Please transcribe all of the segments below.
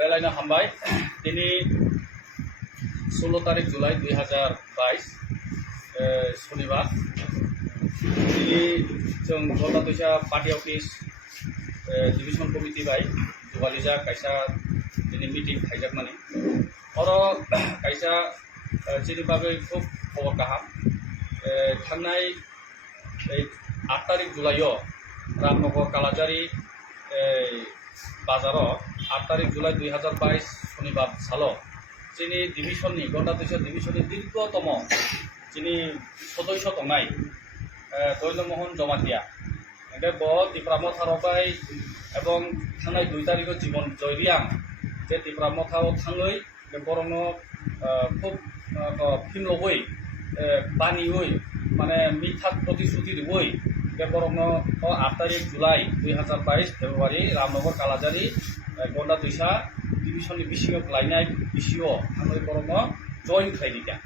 बेलायनो हामबाय दिनै 16 तारिख जुलाई 2022 शनिबार दिनै जों गलदादैसा पार्टी अफिस डिविजन कमिटि बाय जुगालिजा कायसा दिनै मिटिं थाइजागमानि अर कायसा जेनि बागै खुब खबर गाहाम थांनाय 8 तारिख जुलाइयाव रामनगर कालाजारी बाजाराव 8 तारिख जुलाई 2022 शनिबार सालो जोंनि डिविजननि गलदादैसा डिविजननि दीर्घतम जोंनि सदस्य दंनाय दैलमोहन जमातिया ओमफ्राय बहुत टिप्रामथारावबाय एवं थांनाय 2 तारिखआव जीवन जयरियां बे टिप्रामथाराव थाङै बे बरंनो खुब फिमलबै बानियै माने मिथाक प्रतिश्रुति दिबै बे बरंनो 8 तारिख जुलाई 2022 फेब्रुवारि रामनगर कालाजारी गलदादैसा डिविजननि बिसिङाव लायनाय बिसिङाव थाङै बरंनो जइन खालायदिया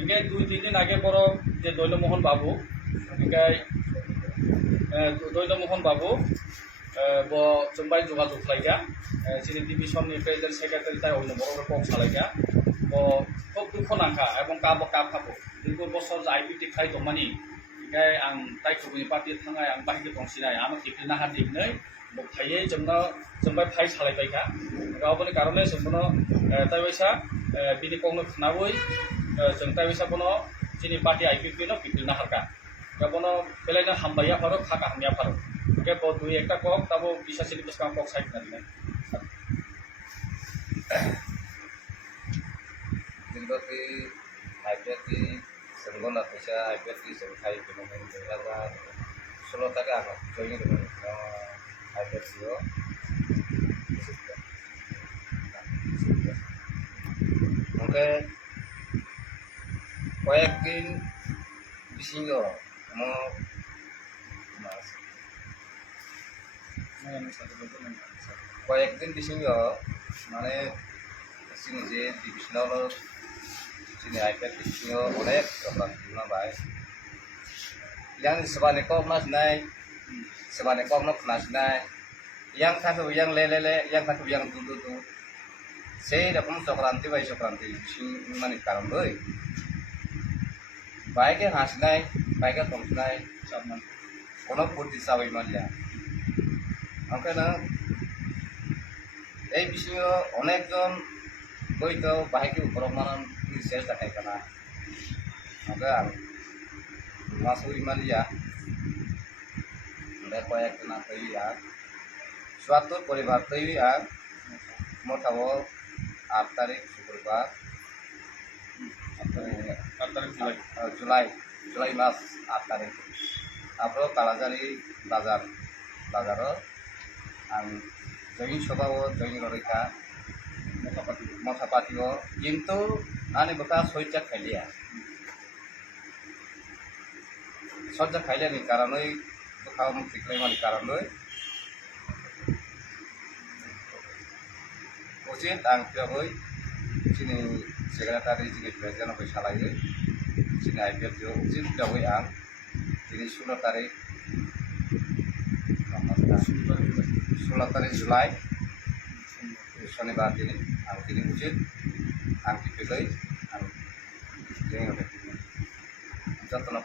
इनके 2-3 दिन आगे बरं जे दैलमोहन बाबू इनके दैलमोहन बाबू ब जोंबाय जगाजग खालायगा जोंनि डिविजननि प्रेसिडेन्ट सेक्रेटारि ताय अন্য बरं कक सालायगा ब खुब दुखुनांखा एवं काबो काबो दीर्घ बছर आईपीटी खाय दंमानि इनके आं तायखौनि पार्टी थांनाय आं बाहागो दंसिनाय आं टिकलिना हादिगनै बखायै जोंबाय फाइ सालायबायखा गावबोनि कारणे जोंबोनो तायबायसा बिनि कौनो खनावै जों तायबायसा बनो जोंनि पार्टी आईपीपी नो टिकलिना हारका गाबोनो बेलायनो हामबाया फारो खाका हामिया फारो के ब 2-1 कक ताबो बिसासिनि बसका कक साइड नादिना जिंगति आईपीटी संगोना पैसा आईपीटी संखाय बिनोमोन 2016 টাকা আনো জয়েন করুন আইপিএসিও ওকে কয়েকদিন বিসিঙ্গ মো কয়েকদিন বিসিঙ্গ মানে जोंनि जे डिभिजनावनो जोंनि आईपीएल बिथिङाव अनेक प्रब्लेम बाय yang sebane kok mas nai sebane kok nok nas nai yang katu yang lele yang katu yang tu sei dapat sokranti bai sokranti sing mani karam doi baik ke has nai baik ke tong nai sama kono putih sawi malia oke na এই বিষয়ে অনেকজন বইতো বাহিকে উপরমান research দেখাই কানা ওকে masuk Himalaya, ada proyek kenapa ya? Suatu paribar itu ya, mau tahu 8 tarik Februari, 8 तारिख Julai mas 8 tarik. Apa Kalajari bazar, ang join sobawo join lorika, mau sapatiwo, কিন্তু ane bekas hojak kalian. সজ্জা খাইলেনি কারণই তো খাওয়া মুখ ঠিক মানে কারণই উচিত আং প্রিয়ই চিনি সেক্রেটারি চিনি প্রেসিডেন্ট হয়ে সালাইয়ে চিনি আইপিএফ উচিত প্রিয়ই আং চিনি 16 তারিখ জুলাই শনিবার দিনে আং চিনি উচিত আং টিপেলই আং যত্ন